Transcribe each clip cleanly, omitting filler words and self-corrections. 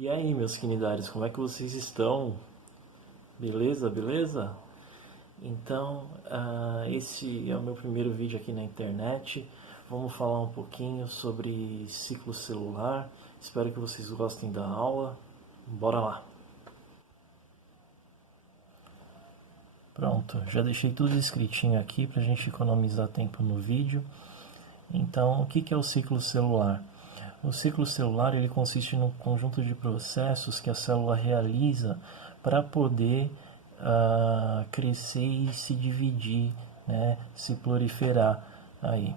E aí, meus quinidários, como é que vocês estão? Beleza, beleza? Então, esse é o meu primeiro vídeo aqui na internet. Vamos falar um pouquinho sobre ciclo celular. Espero que vocês gostem da aula. Bora lá! Pronto, já deixei tudo escritinho aqui para a gente economizar tempo no vídeo. Então, o que é o ciclo celular? O ciclo celular ele consiste num conjunto de processos que a célula realiza para poder crescer e se dividir, né, se proliferar aí,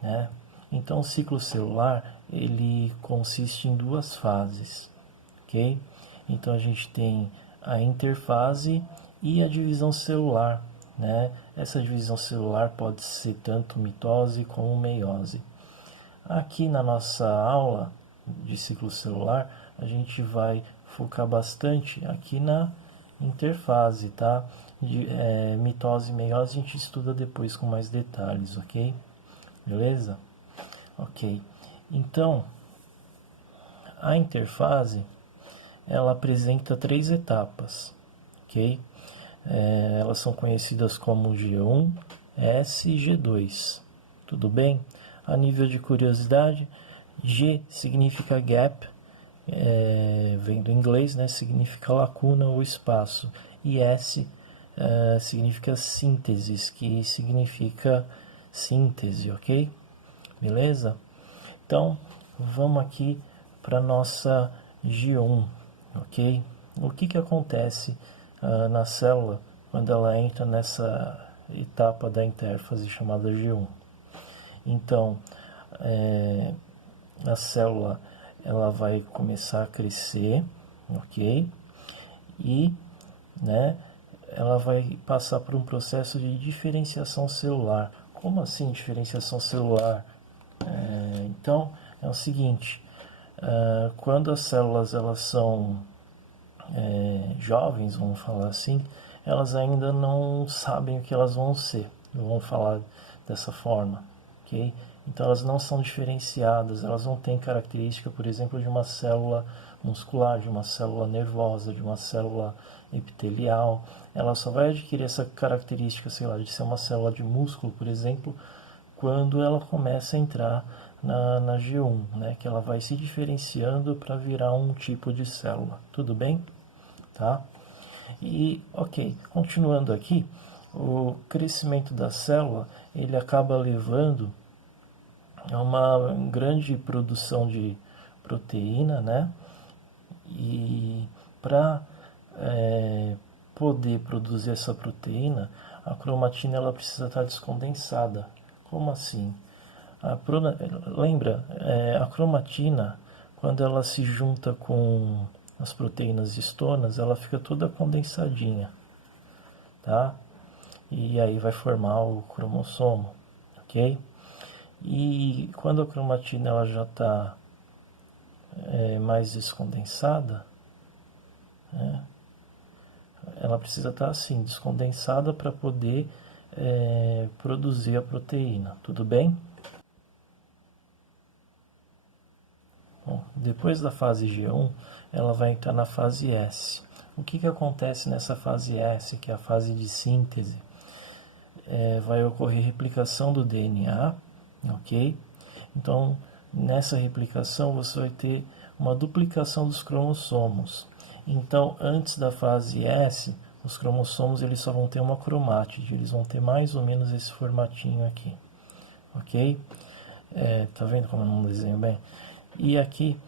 né? Então, o ciclo celular ele consiste em duas fases, ok? Então, a gente tem a interfase e a divisão celular, né? Essa divisão celular pode ser tanto mitose como meiose. Aqui na nossa aula de ciclo celular, a gente vai focar bastante aqui na interfase, tá? Mitose e meiose a gente estuda depois com mais detalhes, ok? Beleza? Ok. Então, a interfase, ela apresenta três etapas, ok? Elas são conhecidas como G1, S e G2. Tudo bem? A nível de curiosidade, G significa gap, vem do inglês, né? Significa lacuna ou espaço. E S significa sínteses, que significa síntese, ok? Beleza? Então, vamos aqui para nossa G1, ok? O que acontece na célula quando ela entra nessa etapa da interfase chamada G1? Então, a célula ela vai começar a crescer, ok? E, né, ela vai passar por um processo de diferenciação celular. Como assim diferenciação celular? Então, é o seguinte, quando as células elas são jovens, vamos falar assim, elas ainda não sabem o que elas vão ser, vamos falar dessa forma, ok? Então elas não são diferenciadas, elas não têm característica, por exemplo, de uma célula muscular, de uma célula nervosa, de uma célula epitelial. Ela só vai adquirir essa característica, sei lá, de ser uma célula de músculo, por exemplo, quando ela começa a entrar na G1, né, que ela vai se diferenciando para virar um tipo de célula. Tudo bem? Tá? E, ok, continuando aqui, o crescimento da célula, ele acaba levando a uma grande produção de proteína, né? E para poder produzir essa proteína, a cromatina ela precisa estar descondensada. Como assim? Lembra, a cromatina, quando ela se junta com as proteínas histonas, ela fica toda condensadinha, tá? E aí vai formar o cromossomo, ok? E quando a cromatina ela já está mais descondensada, né, ela precisa estar assim, descondensada para poder produzir a proteína, tudo bem? Bom, depois da fase G1, ela vai entrar na fase S. O que acontece nessa fase S, que é a fase de síntese? Vai ocorrer replicação do DNA, ok? Então, nessa replicação você vai ter uma duplicação dos cromossomos. Então, antes da fase S, os cromossomos eles só vão ter uma cromátide, eles vão ter mais ou menos esse formatinho aqui, ok? Tá vendo como eu não desenho bem? E aqui,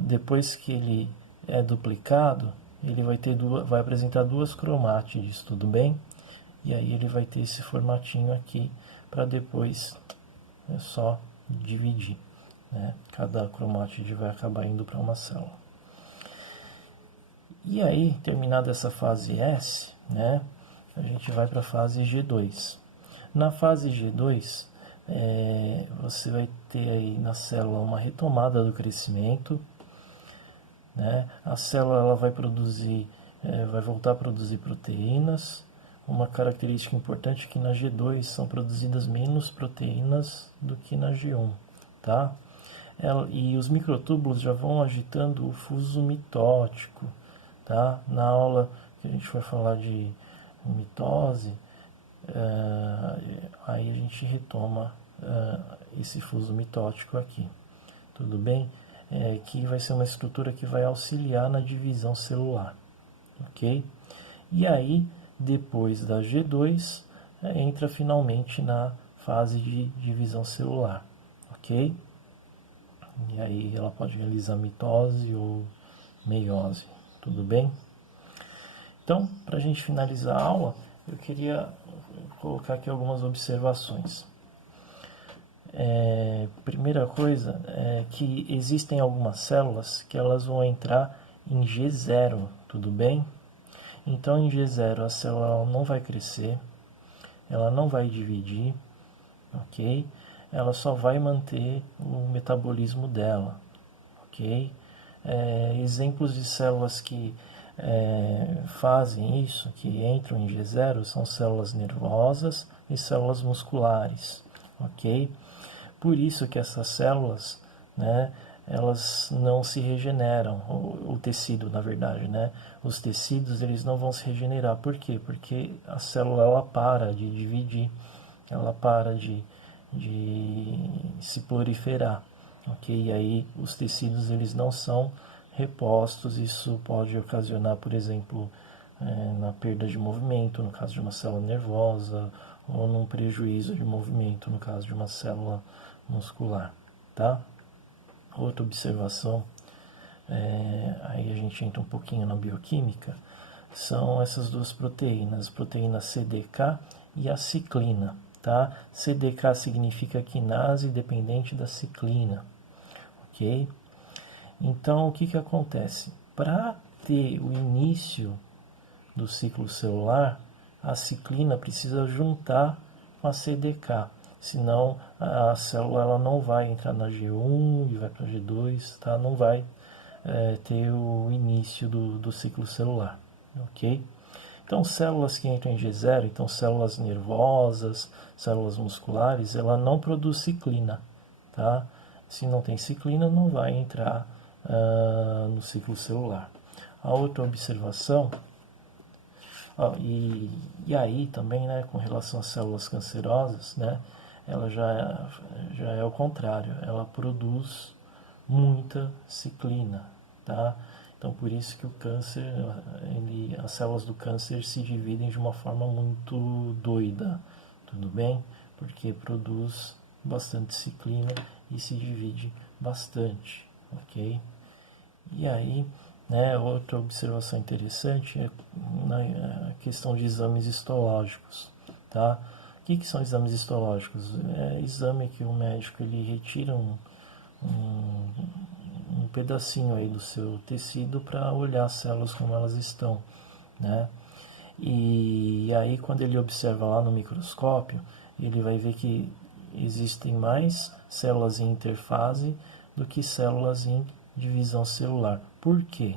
depois que ele é duplicado, ele vai apresentar duas cromátides, tudo bem? E aí ele vai ter esse formatinho aqui para depois só dividir, né? Cada cromátide vai acabar indo para uma célula. E aí, terminada essa fase S, né, a gente vai para a fase G2. Na fase G2, você vai ter aí na célula uma retomada do crescimento, né? A célula ela vai produzir, vai voltar a produzir proteínas. Uma característica importante é que na G2 são produzidas menos proteínas do que na G1, tá? e os microtúbulos já vão agitando o fuso mitótico, tá? Na aula que a gente vai falar de mitose, aí a gente retoma esse fuso mitótico aqui, tudo bem? Que vai ser uma estrutura que vai auxiliar na divisão celular, ok? E aí, depois da G2, entra finalmente na fase de divisão celular, ok? E aí ela pode realizar mitose ou meiose, tudo bem? Então, para a gente finalizar a aula, eu queria colocar aqui algumas observações. Primeira coisa é que existem algumas células que elas vão entrar em G0, tudo bem? Então, em G0 a célula não vai crescer, ela não vai dividir, ok? Ela só vai manter o metabolismo dela, ok? Exemplos de células que fazem isso, que entram em G0, são células nervosas e células musculares, ok? Por isso que essas células, né, elas não se regeneram, o tecido, na verdade, né? Os tecidos, eles não vão se regenerar. Por quê? Porque a célula, ela para de dividir, ela para de se proliferar, ok? E aí os tecidos, eles não são repostos. Isso pode ocasionar, por exemplo, na perda de movimento, no caso de uma célula nervosa, ou num prejuízo de movimento, no caso de uma célula muscular, tá? Outra observação, aí a gente entra um pouquinho na bioquímica, são essas duas proteínas, a proteína CDK e a ciclina, tá? CDK significa quinase dependente da ciclina, ok? Então, o que acontece? Para ter o início do ciclo celular, a ciclina precisa juntar com a CDK, senão a célula ela não vai entrar na G1 e vai para a G2, tá? Não vai ter o início do ciclo celular, ok? Então, células que entram em G0, então células nervosas, células musculares, ela não produz ciclina, tá? Se não tem ciclina, não vai entrar no ciclo celular. A outra observação, e aí também, né, com relação às células cancerosas, né, ela já é o contrário, ela produz muita ciclina, tá? Então, por isso que o câncer, as células do câncer se dividem de uma forma muito doida, tudo bem? Porque produz bastante ciclina e se divide bastante, ok? E aí, né, outra observação interessante é na questão de exames histológicos, tá? O que são exames histológicos? É exame que o médico ele retira um pedacinho aí do seu tecido para olhar as células como elas estão, né? E aí quando ele observa lá no microscópio, ele vai ver que existem mais células em interfase do que células em divisão celular. Por quê?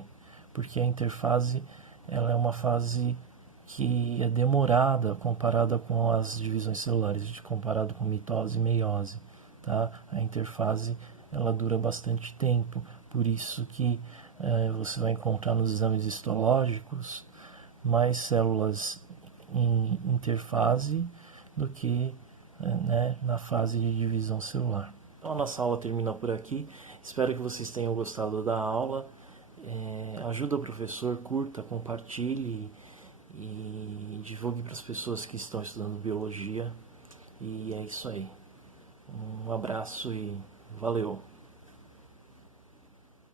Porque a interfase ela é uma fase que é demorada comparada com as divisões celulares, comparado com mitose e meiose, tá? A interfase ela dura bastante tempo, por isso que você vai encontrar nos exames histológicos mais células em interfase do que na fase de divisão celular. Então a nossa aula termina por aqui. Espero que vocês tenham gostado da aula. Ajuda o professor, curta, compartilhe e divulgue para as pessoas que estão estudando biologia. E é isso aí. Um abraço e valeu!